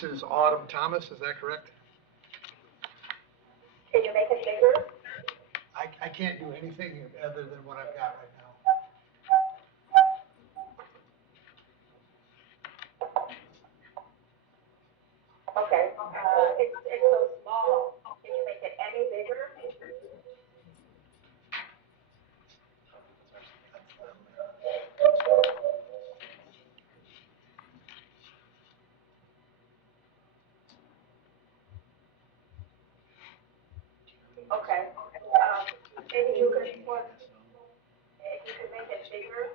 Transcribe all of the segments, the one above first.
This is Autumn Thomas, is that correct? Can you make it bigger? I can't do anything other than what I've got right now. Okay, it's so small. Can you make it any bigger? Okay, maybe you can put, if you can make it bigger.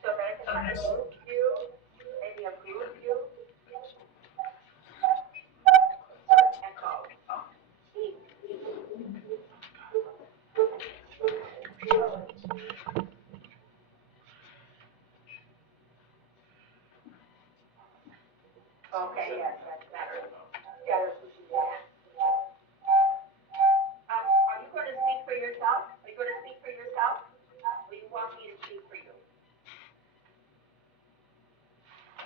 So that it's a group view, maybe a group view. Echo. Okay, yes, that's better. Better to do that. Are you going to speak for yourself? Are you going to speak for yourself? Or you want me to speak for you?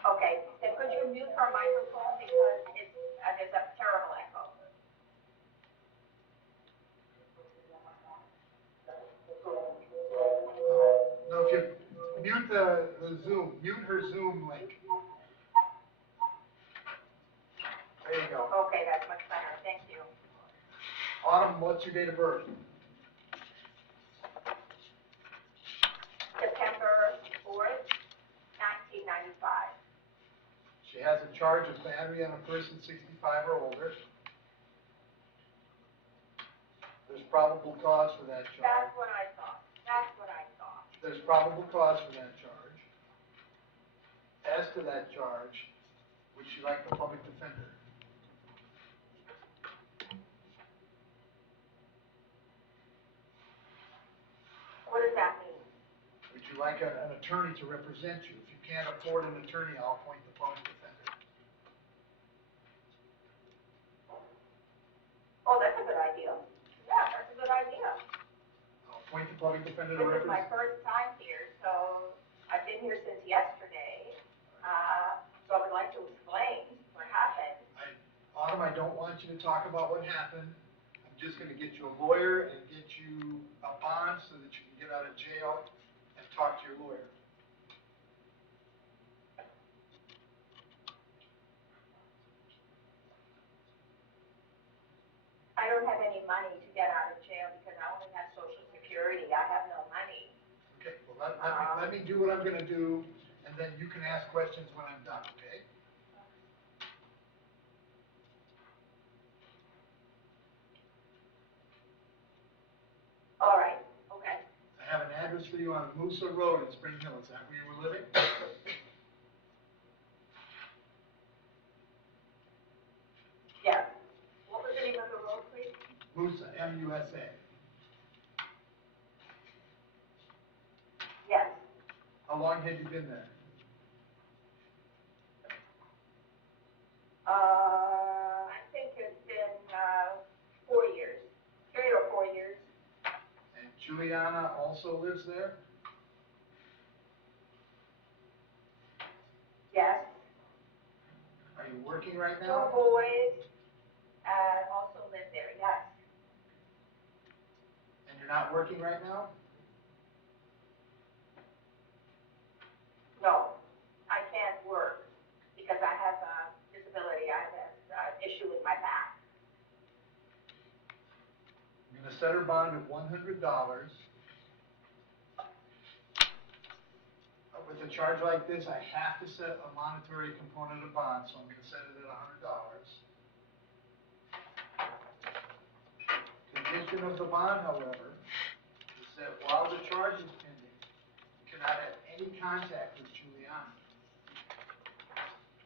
Okay, then could you mute her microphone because there's a terrible echo. No, if you mute the Zoom, mute her Zoom link. There you go. Okay, that's much better. Thank you. Autumn, what's your date of birth? September 4th, 1995. She has a charge of battery on a person 65 or older. There's probable cause for that charge. That's what I thought. That's what I thought. There's probable cause for that charge. As to that charge, would you like the public defender? What does that mean? Would you like an attorney to represent you? If you can't afford an attorney, I'll appoint the public defender. Oh, that's a good idea. Yeah, that's a good idea. I'll appoint the public defender to This is my represent. first time here, so I've been here since yesterday. So I would like to explain what happened. Autumn, I don't want you to talk about what happened. I'm just gonna get you a lawyer and get you a bond so that you can get out of jail and talk to your lawyer. I don't have any money to get out of jail because I only have Social Security. I have no money. Okay, well, let me do what I'm gonna do, and then you can ask questions when I'm done, okay? All right, okay. I have an address for you on Moosa Road in Spring Hill. Is that where you were living? Yes. What was the name of the road, please? Moosa, M-U-S-A. Yes. How long had you been there? I think it's been 4 years, 3 or 4 years. And Juliana also lives there? Yes. Are you working right 2 now? boys also live there, yes. And you're not working right now? No, I can't work because I have a disability. I have an issue with my back. I'm gonna set her bond at $100. With a charge like this, I have to set a monetary component of bond, so I'm gonna set it at $100. Condition of the bond, however, is that while the charge is pending, you cannot have any contact with Juliana.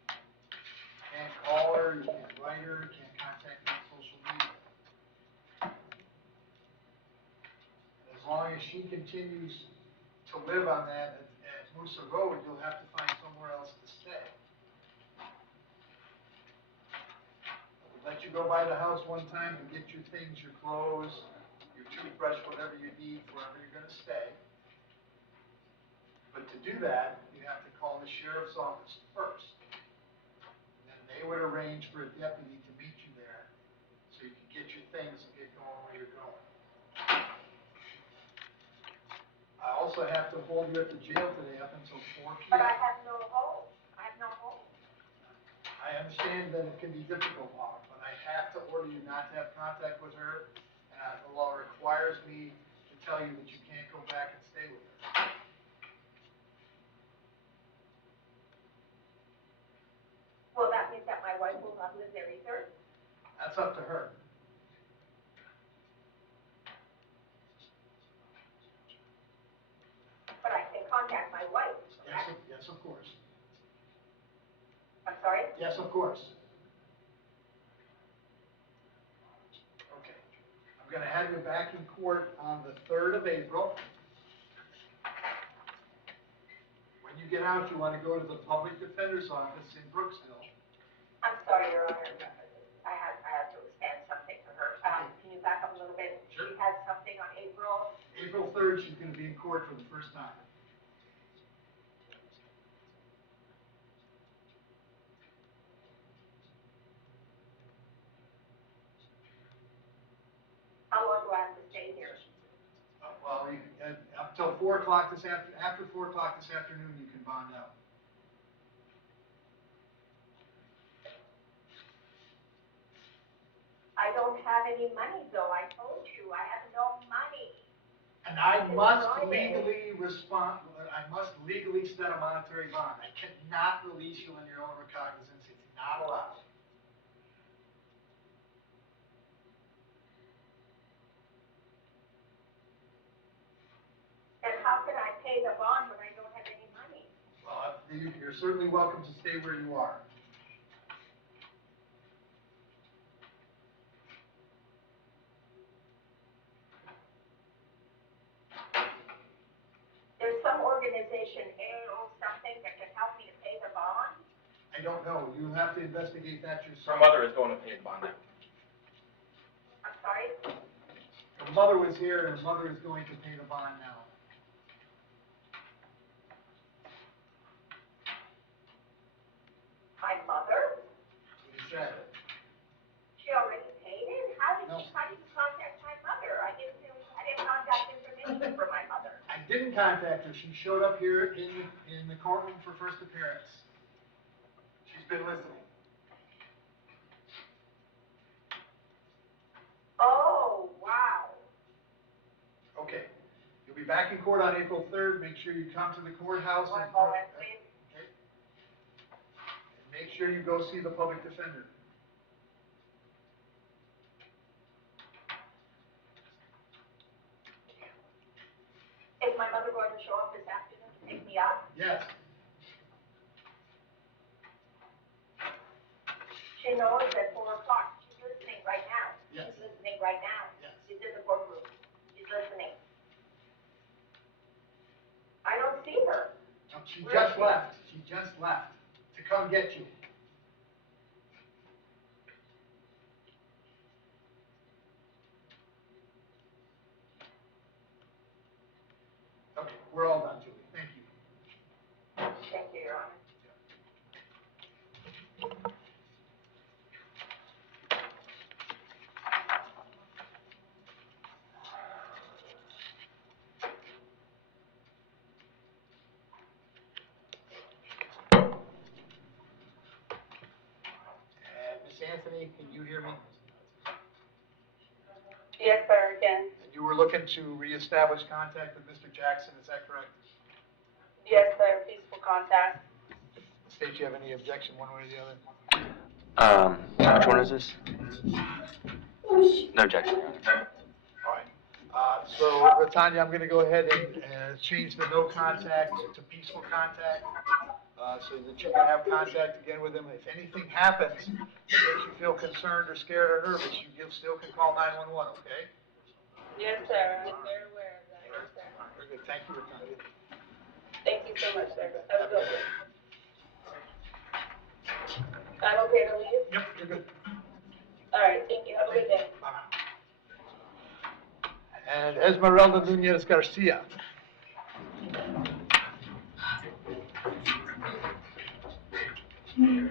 You can't call her, you can't write her, you can't contact her on social media. As long as she continues to live on that at Moosa Road, you'll have to find somewhere else to stay. Let you go by the house one time and get your things, your clothes, your toothbrush, whatever you need, wherever you're gonna stay. But to do that, you have to call the sheriff's office first. And then they would arrange for a deputy to meet you there, so you can get your things and get going where you're going. I also have to hold you at the jail today up until 4 p.m. But I have no home. I have no home. I understand that it can be difficult, Bob, but I have to order you not to have contact with her. The law requires me to tell you that you can't go back and stay with her. Well, that means that my wife will not live there either. That's up to her. But I can contact my wife. Yes, of course. I'm sorry? Yes, of course. Okay. I'm going to have you back in court on the 3rd of April. When you get out, you want to go to the public defender's office in Brooksville. I'm sorry, Your Honor. I have to extend something to her. Can you back up a little bit? Sure. She has something on April. April 3rd, she's going to be in court for the first time. How long do I have to stay here? Well, up till 4 o'clock after 4 o'clock this afternoon, you can bond out. I don't have any money, though. I told you, I have no money. And I must legally set a monetary bond. I cannot release you on your own recognizance. It's not allowed. And how can I pay the bond when I don't have any money? Well, you're certainly welcome to stay where you are. There's some organization, or something that can help me to pay the bond? I don't know. You have to investigate that yourself. Her mother is going to pay the bond now. I'm sorry? Her mother was here, and her mother is going to pay the bond now. My mother? That's what he said. She already paid it? How did No. you contact my mother? I didn't contact information from my mother. I didn't contact her. She showed up here in the courtroom for first appearance. She's been listening. Oh, wow. Okay. You'll be back in court on April 3rd. Make sure you come to the courthouse. One moment, please. Okay. And make sure you go see the public defender. Is my mother going to show up this afternoon to pick me up? Yes. She knows at 4 o'clock. She's listening right now. Yes. She's listening right now. Yes. She's in the courtroom. She's listening. I don't see her. No, she just left. She just left to come get you. Okay, we're all done, Julie. Thank you. Thank you, Your Honor. Miss Anthony, can you hear me? Yes, sir, again. And you were looking to reestablish contact with Mr. Jackson, is that correct? Yes, sir, peaceful contact. State, you have any objection one way or the other? Which one is this? No objection. All right. So, Tanya, I'm going to go ahead and change the no contact to peaceful contact, so that you can have contact again with him. If anything happens that makes you feel concerned or scared or nervous, you still can call 911, okay? Yes, sir, I'm very aware of that, yes, sir. Very good. Thank you, Tanya. Thank you so much, sir. Have a good one. I'm okay to leave? Yep, you're good. All right, thank you, have a good day. Bye-bye. And Esmeralda Nunez Garcia. Good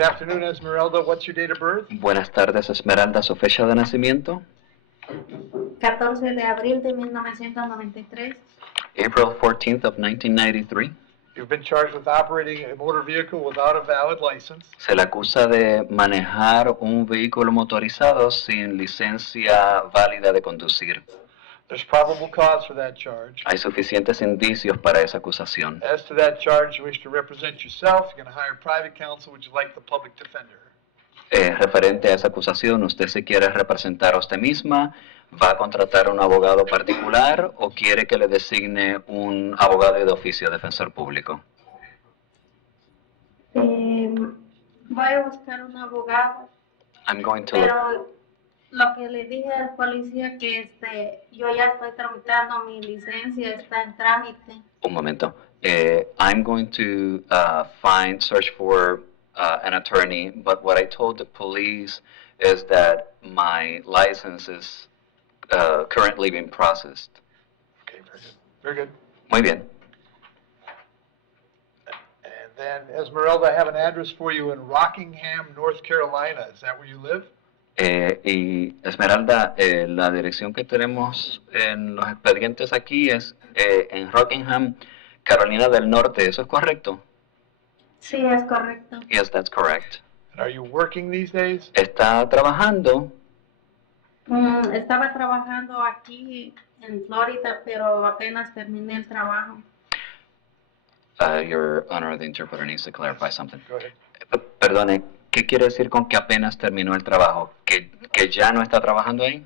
afternoon, Esmeralda. What's your date of birth? Buenas tardes, Esmeralda. ¿Su fecha de nacimiento? 14 de abril de 1993. April 14th of 1993. You've been charged with operating a motor vehicle without a valid license. Se le acusa de manejar un vehículo motorizado sin licencia válida de conducir. There's probable cause for that charge. Hay suficientes indicios para esa acusación. As to that charge, you wish to represent yourself. You're going to hire private counsel. Would you like the public defender? Referente a esa acusación, ¿usted se quiere representar a usted misma? ¿Va a contratar a un abogado particular o quiere que le designe un abogado de oficio defensor público? Voy a buscar un abogado, I'm going to look. pero lo que le dije al policía que yo ya estoy tramitando mi licencia, está en trámite. Un momento. I'm going to search for an attorney, but what I told the police is that my license is currently being processed. Okay, very good. Very good. Muy bien. And then, Esmeralda, I have an address for you in Rockingham, North Carolina. Is that where you live? Y Esmeralda, la dirección que tenemos en los expedientes aquí es en Rockingham, Carolina del Norte. ¿Eso es correcto? Sí, es correcto. Yes, that's correct. And are you working these days? ¿Está trabajando? Estaba trabajando aquí en Florida, pero apenas terminé el trabajo. Your Honor, the interpreter needs to clarify something. Go ahead. Perdone, ¿qué quiere decir con que apenas terminó el trabajo? ¿Que ya no está trabajando ahí?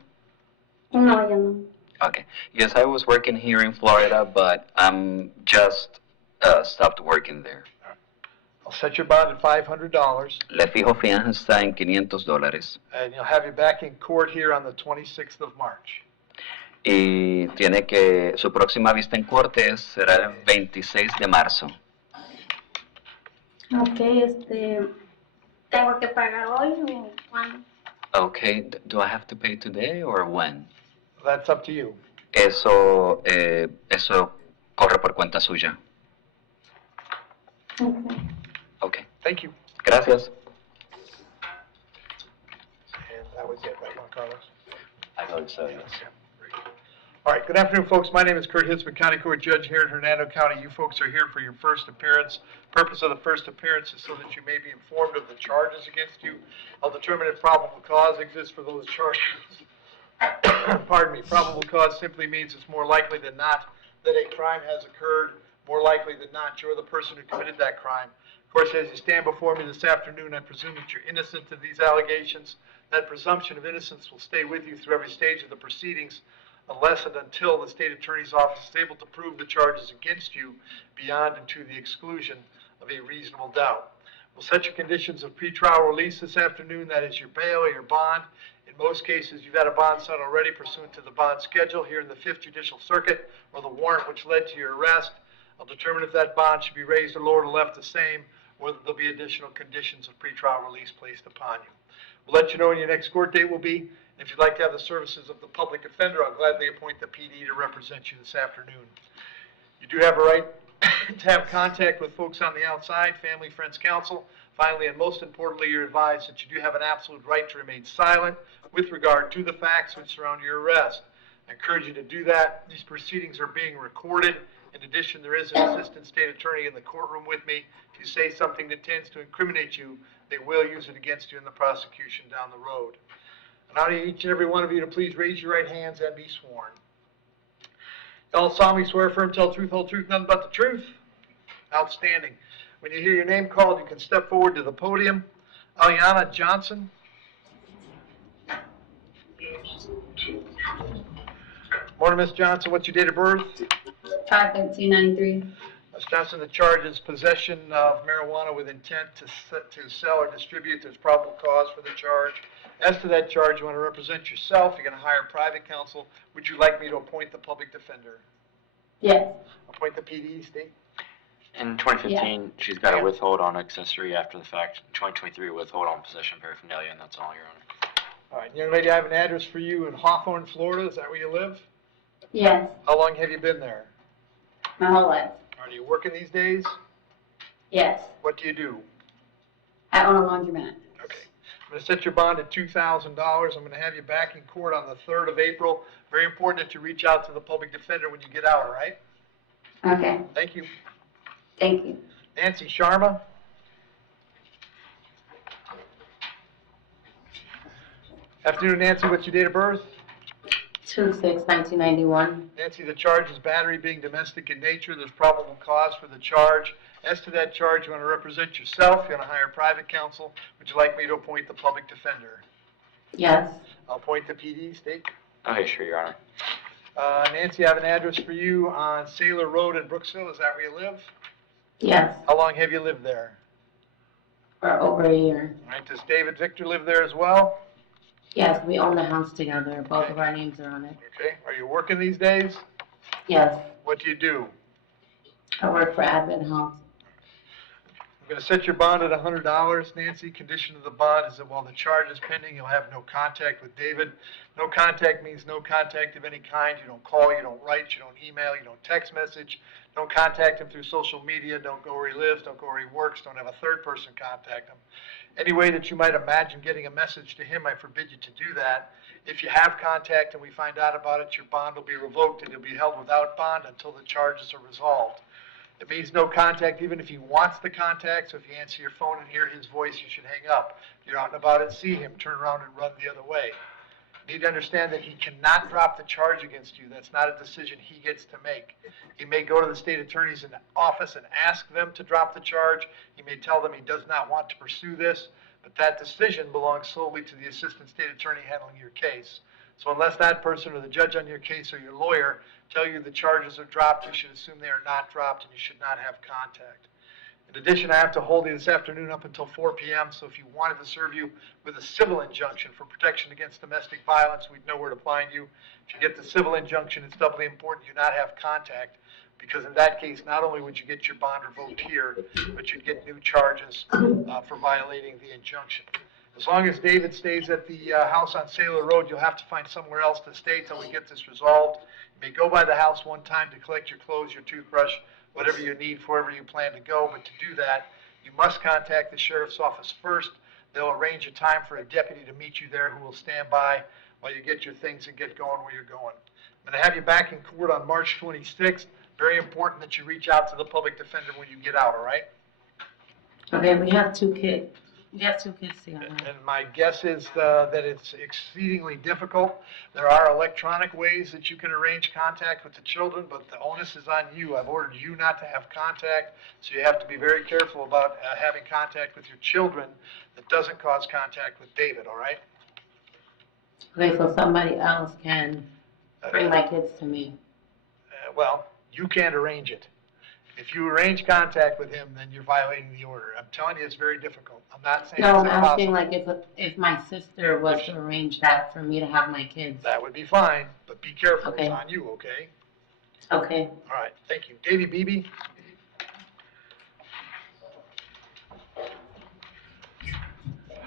No, ya no. Okay. Yes, I was working here in Florida, but I'm just stopped working there. I'll set your bond at $500, Le fijo fianza en $500 and you'll have you back in court here on the 26th of March. y tiene que su próxima vista en corte será el 26 de marzo. Ok, ¿tengo que pagar hoy o cuándo? Okay, do I have to pay today or when? That's up to you. Eso corre por cuenta suya. Okay. Okay, Thank you. gracias. And that was it, right, Juan Carlos? I vote so, yes. All right, good afternoon, folks. My name is Kurt Hitzemann, County Court Judge here in Hernando County. You folks are here for your first appearance. Purpose of the first appearance is so that you may be informed of the charges against you. I'll determine if probable cause exists for those charges. Pardon me. Probable cause simply means it's more likely than not that a crime has occurred. More likely than not, you're the person who committed that crime. Of course, as you stand before me this afternoon, I presume that you're innocent of these allegations. That presumption of innocence will stay with you through every stage of the proceedings, unless and until the state attorney's office is able to prove the charges against you beyond and to the exclusion of a reasonable doubt. We'll set your conditions of pretrial release this afternoon. That is your bail or your bond. In most cases, you've had a bond set already pursuant to the bond schedule here in the 5th Judicial Circuit, or the warrant which led to your arrest. I'll determine if that bond should be raised or lowered or left the same, or that there'll be additional conditions of pretrial release placed upon you. We'll let you know when your next court date will be. If you'd like to have the services of the public defender, I'll gladly appoint the PD to represent you this afternoon. You do have a right to have contact with folks on the outside, family, friends, counsel. Finally, and most importantly, you're advised that you do have an absolute right to remain silent with regard to the facts which surround your arrest. I encourage you to do that. These proceedings are being recorded. In addition, there is an assistant state attorney in the courtroom with me. If you say something that tends to incriminate you, they will use it against you in the prosecution down the road. And I need each and every one of you to please raise your right hands and be sworn. Y'all solemnly swear, affirm, tell the truth, whole truth, nothing but the truth. Outstanding. When you hear your name called, you can step forward to the podium. Aliana Johnson. Morning, Miss Johnson. What's your date of birth? 5/13/93. Ms. Johnson, the charge is possession of marijuana with intent to sell or distribute. There's probable cause for the charge. As to that charge, you want to represent yourself. You're going to hire private counsel. Would you like me to appoint the public defender? Yes. Appoint the PD, state? In 2015, she's got a withhold on accessory after the fact. In 2023, withhold on possession of paraphernalia, and that's all, Your Honor. All right, young lady, I have an address for you in Hawthorne, Florida. Is that where you live? Yes. How long have you been there? My whole life. Are you working these days? Yes, What do you do? I own a laundromat. Okay. I'm going to set your bond at $2,000. I'm going to have you back in court on the 3rd of April. Very important that you reach out to the public defender when you get out, all right? Okay, Thank you. thank you. Nancy Sharma? Afternoon, Nancy. What's your date of birth? 2/6/1991. Nancy, the charge is battery being domestic in nature. There's probable cause for the charge. As to that charge, you want to represent yourself. You want to hire private counsel. Would you like me to appoint the public defender? Yes, I'll appoint the PD, state. Okay, sure, Your Honor. Nancy, I have an address for you on Sailor Road in Brooksville. Is that where you live? yes, How long have you lived there? for over a year. All right, does David Victor live there as well? Yes, we own the house together. Both of our names are on it. Okay, are you working these days? Yes, What do you do? I work for Advent Health. I'm going to set your bond at $100, Nancy. Condition of the bond is that while the charge is pending, you'll have no contact with David. No contact means no contact of any kind. You don't call, you don't write, you don't email, you don't text message. Don't contact him through social media. Don't go where he lives. Don't go where he works. Don't have a third person contact him. Any way that you might imagine getting a message to him, I forbid you to do that. If you have contact and we find out about it, your bond will be revoked and you'll be held without bond until the charges are resolved. It means no contact even if he wants the contact, so if you answer your phone and hear his voice, you should hang up. If you're out and about and see him, turn around and run the other way. You need to understand that he cannot drop the charge against you. That's not a decision he gets to make. He may go to the state attorney's office and ask them to drop the charge. He may tell them he does not want to pursue this, but that decision belongs solely to the assistant state attorney handling your case. So unless that person or the judge on your case or your lawyer tell you the charges are dropped, you should assume they are not dropped and you should not have contact. In addition, I have to hold you this afternoon up until 4 p.m., so if you wanted to serve you with a civil injunction for protection against domestic violence, we'd know where to find you. If you get the civil injunction, it's doubly important you not have contact, because in that case, not only would you get your bond revoked here, but you'd get new charges for violating the injunction. As long as David stays at the house on Sailor Road, you'll have to find somewhere else to stay till we get this resolved. You may go by the house one time to collect your clothes, your toothbrush, whatever you need, wherever you plan to go, but to do that, you must contact the sheriff's office first. They'll arrange a time for a deputy to meet you there who will stand by while you get your things and get going where you're going. I'm going to have you back in court on March 26th. Very important that you reach out to the public defender when you get out, all right? Okay, we have 2 kids. We have 2 kids together. And my guess is that it's exceedingly difficult. There are electronic ways that you can arrange contact with the children, but the onus is on you. I've ordered you not to have contact, so you have to be very careful about having contact with your children that doesn't cause contact with David, all right? Okay, so somebody else can bring my kids to me. Well, you can't arrange it. If you arrange contact with him, then you're violating the order. I'm telling you, it's very difficult. I'm not saying No, it's I'm asking impossible. like if my sister was to arrange that for me to have my kids. That would be fine, but be careful. Okay. It's on you, okay? Okay. All right, thank you. Davey Beebe?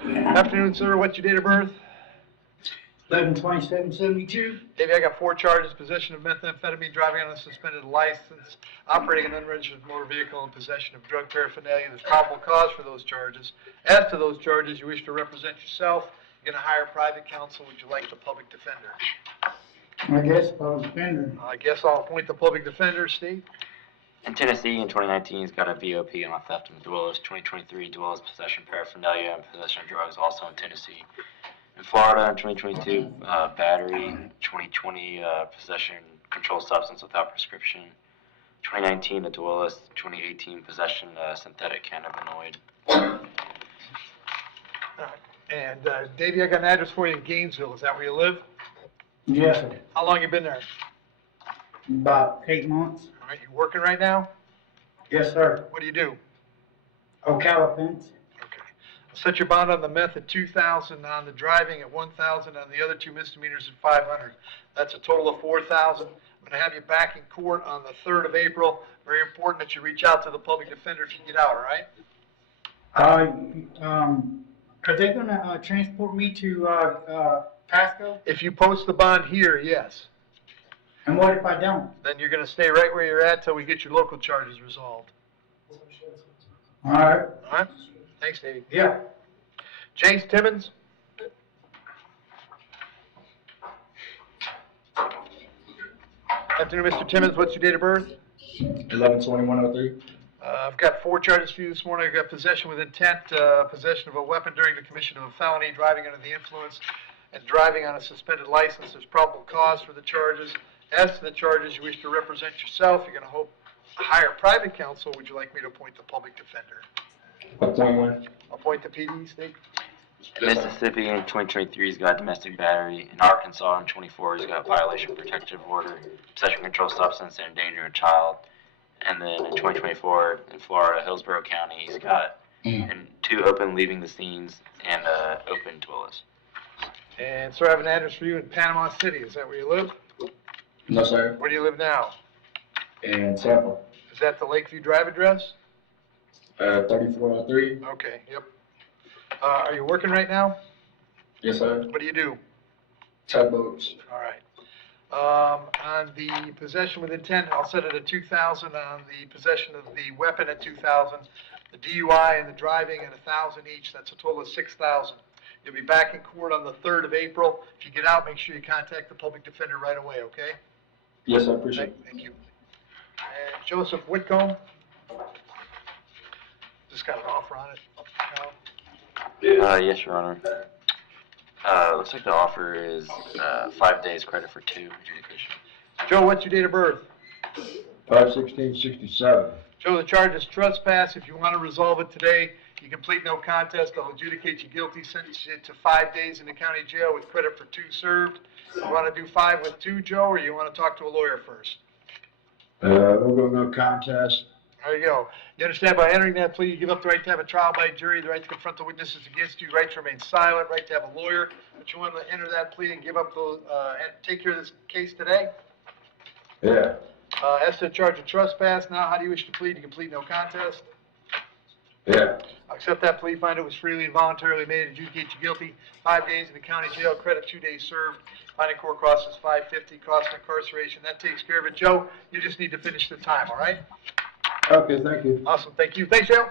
Afternoon, sir. What's your date of birth? 11/27/72. Davey, I got 4 charges: possession of methamphetamine, driving on a suspended license, operating an unregistered motor vehicle, and possession of drug paraphernalia. There's probable cause for those charges. As to those charges, you wish to represent yourself. You're going to hire private counsel. Would you like the public defender? I guess public defender. I guess I'll appoint the public defender, Steve. In Tennessee, in 2019, he's got a VOP on a theft in Dwellers. 2023, Dwellers possession paraphernalia and possession of drugs, also in Tennessee. In Florida, in 2022, battery. 2020, possession controlled substance without prescription. 2019, the Dwellers. 2018, possession synthetic cannabinoid. All right. And Davey, I got an address for you in Gainesville. Is that where you live? Yes, sir. How long you been there? About 8 months. All right, you working right now? Yes, sir. What do you do? Ocala fence. Okay. I'll set your bond on the meth at $2,000, on the driving at $1,000, on the other 2 misdemeanors at $500. That's a total of $4,000. I'm going to have you back in court on the 3rd of April. Very important that you reach out to the public defender if you get out, all right? Are they gonna transport me to Pasco? If you post the bond here, yes. And what if I don't? Then you're going to stay right where you're at till we get your local charges resolved. All right. All right? Thanks, Davey. Yeah. James Timmons? Afternoon, Mr. Timmons. What's your date of birth? 11/21/03. I've got 4 charges for you this morning. I've got possession with intent, possession of a weapon during the commission of a felony, driving under the influence, and driving on a suspended license. There's probable cause for the charges. As to the charges, you wish to represent yourself. You're going to hire private counsel. Would you like me to appoint the public defender? Appoint one. Appoint the PD, State? Mississippi in 2023 has got domestic battery. In Arkansas in 24 has got violation of protective order, possession of controlled substance, and endanger a child. And then in 2024 in Florida, Hillsborough County, he's got 2 open leaving the scenes and open toilets. And sir, I have an address for you in Panama City. Is that where you live? No, sir. Where do you live now? And Tampa. Is that the Lakeview Drive address? 3403. Okay, yep. Are you working right now? Yes, sir. What do you do? Tugboats. All right. On the possession with intent, I'll set it at 2,000. On the possession of the weapon at 2,000. The DUI and the driving at 1,000 each. That's a total of 6,000. You'll be back in court on the 3rd of April. If you get out, make sure you contact the public defender right away, okay? Yes, I appreciate it. Thank you. And Joseph Whitcomb. Just got an offer on it. No? Yes, Your Honor. Looks like the offer is 5 days credit for 2 adjudication. Joe, what's your date of birth? 5/16/67. Joe, the charge is trespass. If you want to resolve it today, you can plead no contest. I'll adjudicate you guilty, sentence you to 5 days in the county jail with credit for 2 served. You want to do 5 with 2, Joe, or you want to talk to a lawyer first? We'll go no contest. There you go. You understand, by entering that plea, you give up the right to have a trial by jury, the right to confront the witnesses against you, right to remain silent, right to have a lawyer. But you want to enter that plea and give up the, and take care of this case today? Yeah. As to the charge of trespass, now, how do you wish to plead? You can plead no contest. Yeah. I'll accept that plea, find it was freely and voluntarily made, adjudicate you guilty. 5 days in the county jail, credit 2 days served. Finding court costs is $550, cost of incarceration. That takes care of it. Joe, you just need to finish the time, all right? Okay, thank you. Awesome, thank you. Thanks, Joe.